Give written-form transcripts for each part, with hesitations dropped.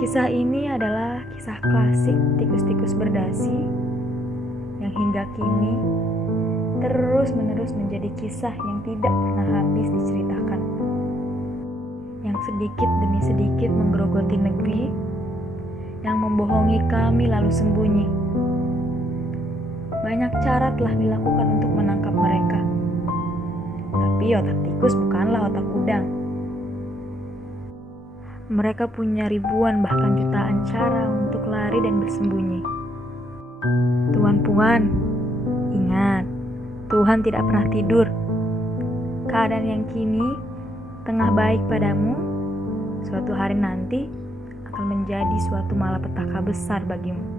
Kisah ini adalah kisah klasik tikus-tikus berdasi yang hingga kini terus-menerus menjadi kisah yang tidak pernah habis diceritakan. Yang sedikit demi sedikit menggerogoti negeri, yang membohongi kami lalu sembunyi. Banyak cara telah dilakukan untuk menangkap mereka. Tapi otak tikus bukanlah otak udang. Mereka punya ribuan bahkan jutaan cara untuk lari dan bersembunyi. Tuan Puan, ingat, Tuhan tidak pernah tidur. Keadaan yang kini tengah baik padamu, suatu hari nanti akan menjadi suatu malapetaka besar bagimu.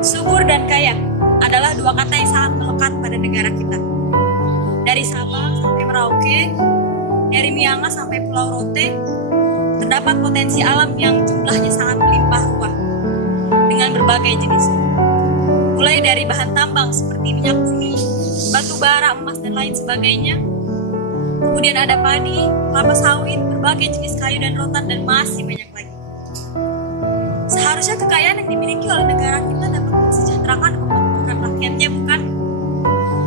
Subur dan kaya adalah dua kata yang sangat melekat pada negara kita. Dari Sabang sampai Merauke, dari Miangas sampai Pulau Rote, terdapat potensi alam yang jumlahnya sangat melimpah ruah dengan berbagai jenis. Mulai dari bahan tambang seperti minyak bumi, batu bara, emas, dan lain sebagainya. Kemudian ada padi, kelapa sawit, berbagai jenis kayu dan rotan, dan masih banyak lagi. Seharusnya kekayaan yang dimiliki oleh negara kita dapat mensejahterakan dan memakmurkan rakyatnya, bukan?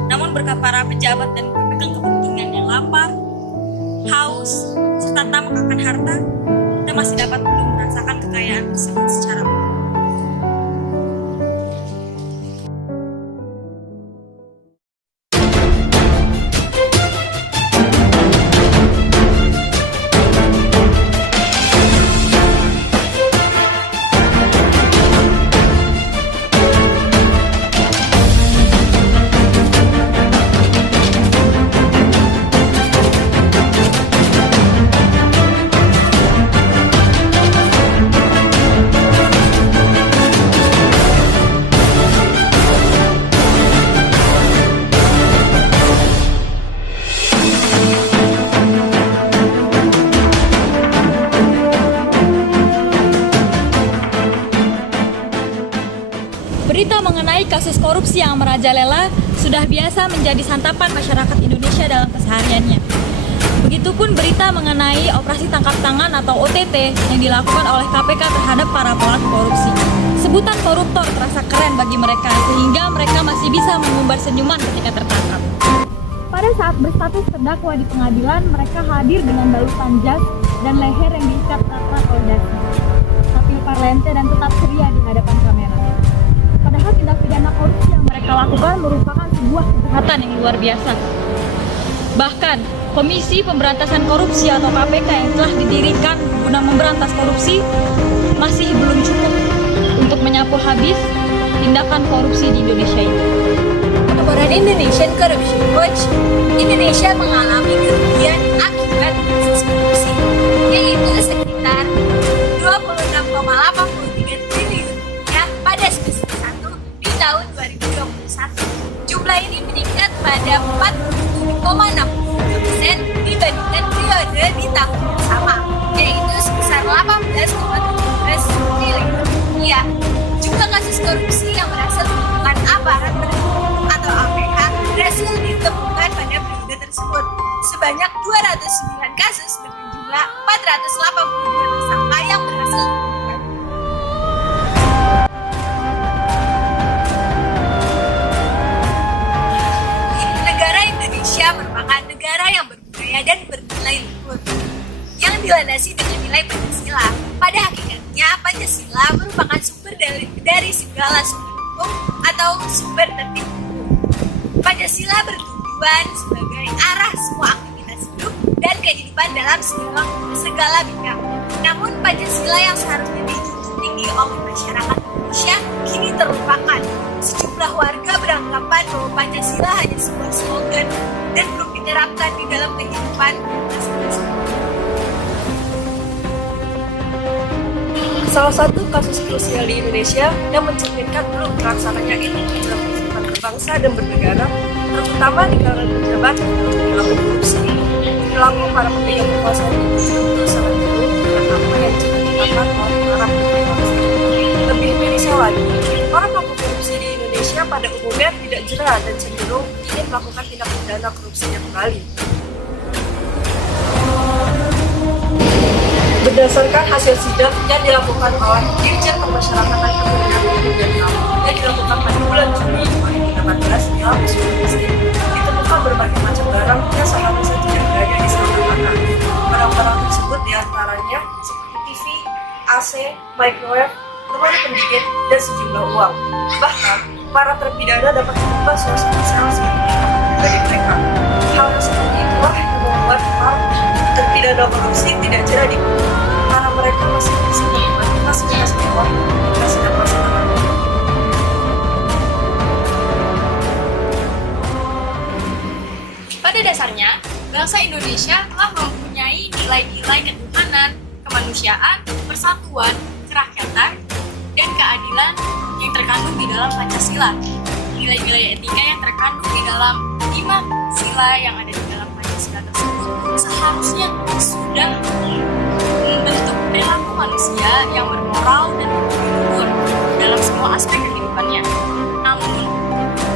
Namun berkat para pejabat dan pemegang kepentingan yang lapar, haus, serta tamak akan harta, kita masih dapat belum merasakan kekayaan tersebut secara penuh. Berita mengenai kasus korupsi yang merajalela sudah biasa menjadi santapan masyarakat Indonesia dalam kesehariannya. Begitupun berita mengenai operasi tangkap tangan atau OTT yang dilakukan oleh KPK terhadap para pelaku korupsi. Sebutan koruptor terasa keren bagi mereka sehingga mereka masih bisa mengumbar senyuman ketika tertangkap. Pada saat berstatus terdakwa di pengadilan, mereka hadir dengan balutan jas dan leher yang diikat erat oleh dasi, sambil parlente dan tetap ceria di hadapan kamera. Padahal tindak pidana korupsi yang mereka lakukan merupakan sebuah kejahatan yang luar biasa. Bahkan, Komisi Pemberantasan Korupsi atau KPK yang telah didirikan guna memberantas korupsi masih belum cukup untuk menyapu habis tindakan korupsi di Indonesia ini. Laporan Indonesian Corruption Watch, Indonesia mengalami kerugian akibat kasus korupsi, yaitu sekitar 26,83 triliun rupiah pada semester 1 di tahun 2021. Jumlah ini meningkat pada 47,63% dibandingkan periode di tahun yang sama, yaitu sebesar 18,17 triliun rupiah. Jumlah kasus korupsi yang berhasil ditemukan aparat penegak atau APH berhasil ditemukan pada periode tersebut sebanyak 209 kasus dengan jumlah 482 tersangka yang berhasil ditemukan. Negara Indonesia merupakan negara yang berbudaya dan bernilai luhur yang dilandasi dengan nilai Pancasila. Pada hakikatnya, Pancasila merupakan sumber dari segala sumber hukum atau sumber tertib hukum. Pancasila bertujuan sebagai arah semua aktivitas hidup dan kehidupan dalam segala bidang. Namun Pancasila yang seharusnya dijunjung tinggi oleh masyarakat Indonesia kini terlupakan. Sejumlah warga beranggapan bahwa Pancasila hanya sebuah slogan dan belum diterapkan di dalam kehidupan masing-masing. Salah satu kasus krusial di Indonesia yang mencerminkan belum terlaksananya etika dalam kehidupan berbangsa dan bernegara, terutama di kalangan pejabat untuk perilaku korupsi. Perilaku para pemegang kekuasaan itu tentu sangat buruk dengan apa yang juga dilakukan oleh para pemegang bangsa. Lebih mirisnya lagi, para pelaku korupsi di Indonesia pada umumnya tidak jera dan cenderung ingin melakukan tindak pidana korupsinya kembali. Berdasarkan hasil sidak yang dilakukan oleh Dirjen Pemasyarakatan Kementerian Hukum dan HAM yang dilakukan pada bulan Juni 2018 dalam Sulawesi, ditemukan berbagai macam barang yang seharusnya tidak berada di sana. Barang-barang tersebut diantaranya seperti TV, AC, microwave, lemari pendingin, dan sejumlah uang. Bahkan, para terpidana dapat mengubah suasana sel pribadi mereka. Hal seperti itulah yang membuat para terpidana korupsi tidak jera di karena mereka masih bisa menikmati fasilitas mewah jika sedang masa tahanan. Pada dasarnya, bangsa Indonesia telah mempunyai nilai-nilai ketuhanan, kemanusiaan, persatuan, kerakyatan, dan keadilan yang terkandung di dalam Pancasila. Nilai-nilai etika yang terkandung di dalam 5 sila yang ada di dalam Pancasila tersebut seharusnya sudah membentuk perilaku manusia yang bermoral dan berluhur dalam semua aspek kehidupannya. Namun,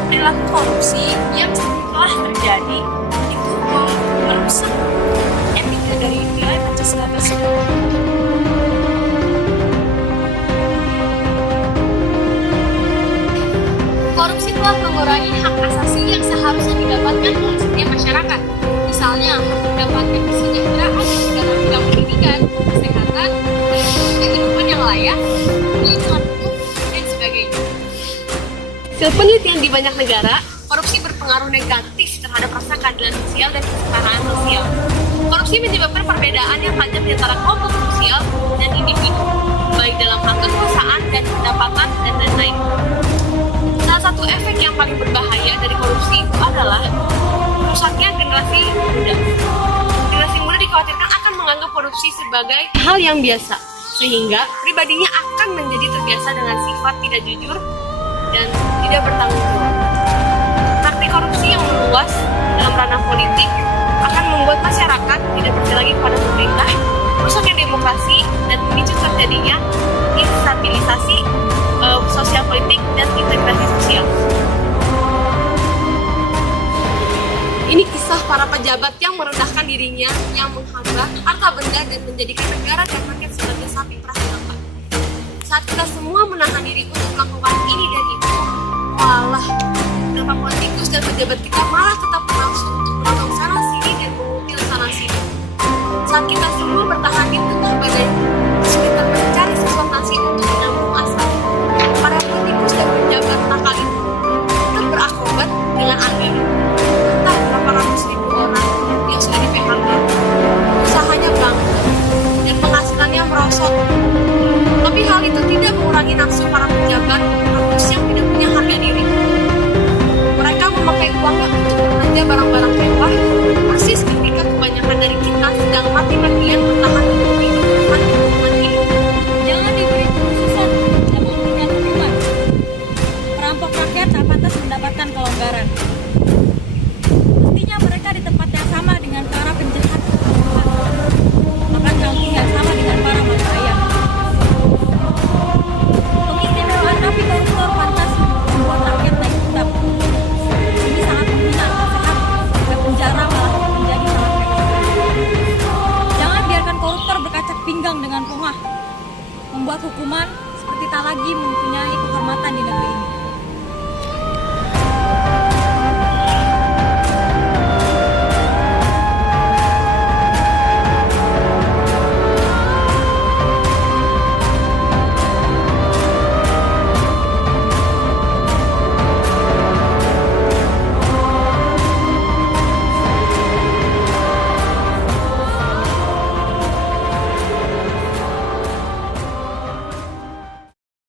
perilaku korupsi yang telah terjadi itu merusak etika dari nilai Pancasila tersebut. Korupsi telah mengurangi hak asasi yang seharusnya didapatkan oleh setiap masyarakat. Misalnya, hak mendapatkan kesejahteraan dalam bidang pendidikan, kesehatan, kehidupan yang layak, lingkungan hukum, dan sebagainya. Hasil penelitian di banyak negara, Korupsi berpengaruh negatif terhadap rasa keadilan sosial dan kesetaraan sosial. Korupsi menyebabkan perbedaan yang tajam di antara kelompok sosial dan individu, baik dalam hal kekuasaan dan pendapatan dan lain-lain. Salah satu efek yang paling berbahaya dari korupsi itu adalah rusaknya generasi muda. Generasi muda dikhawatirkan akan menganggap korupsi sebagai hal yang biasa, sehingga pribadinya akan menjadi terbiasa dengan sifat tidak jujur dan tidak bertanggung jawab. Praktik korupsi yang meluas dalam ranah politik akan membuat masyarakat tidak percaya lagi kepada pemerintah, rusaknya demokrasi, dan memicu terjadinya instabilisasi sosial politik dan integrasi sosial. Ini kisah para pejabat yang merendahkan dirinya, yang menghamba harta benda dan menjadikan negara dan rakyat sebagai sapi prasangka. Saat kita semua menahan diri untuk melakukan ini dan itu, malah beberapa politikus dan pejabat kita malah tetap berlangsung untuk menodong sana sini dan mengutil sana sini. Saat kita semua bertahan di tengah badai kesulitan mencari sesuatu nasi untuk menyambung asap, para politikus dan pejabat nakal itu tetap berakrobat dengan anggaran. Entah berapa ratus ribu orang yang sudah di PHK, usahanya bangkrut dan penghasilannya merosot. Tapi hal itu tidak mengurangi nafsu para pejabat yang tidak punya harga diri. Mereka memakai uangnya untuk belanja barang-barang mewah, persis ketika kebanyakan dari kita sedang mati-matian bertahan untuk kehidupan ini. Jangan diberi kekhususan dan memberikan hukuman. Perampok rakyat tak pantas mendapatkan kelonggaran. Mestinya mereka di tempat yang sama dengan para penjahat, makan kambing yang sama dengan para mata ayam. Pengistimewaan napi koruptor pantas membuat rakyat naik hutang. Ini sangat menghina akal sehat dan penjara malah menjadi sangat baik. Jangan biarkan koruptor berkacak pinggang dengan pongah, membuat hukuman seperti tak lagi mempunyai kehormatan di negeri ini.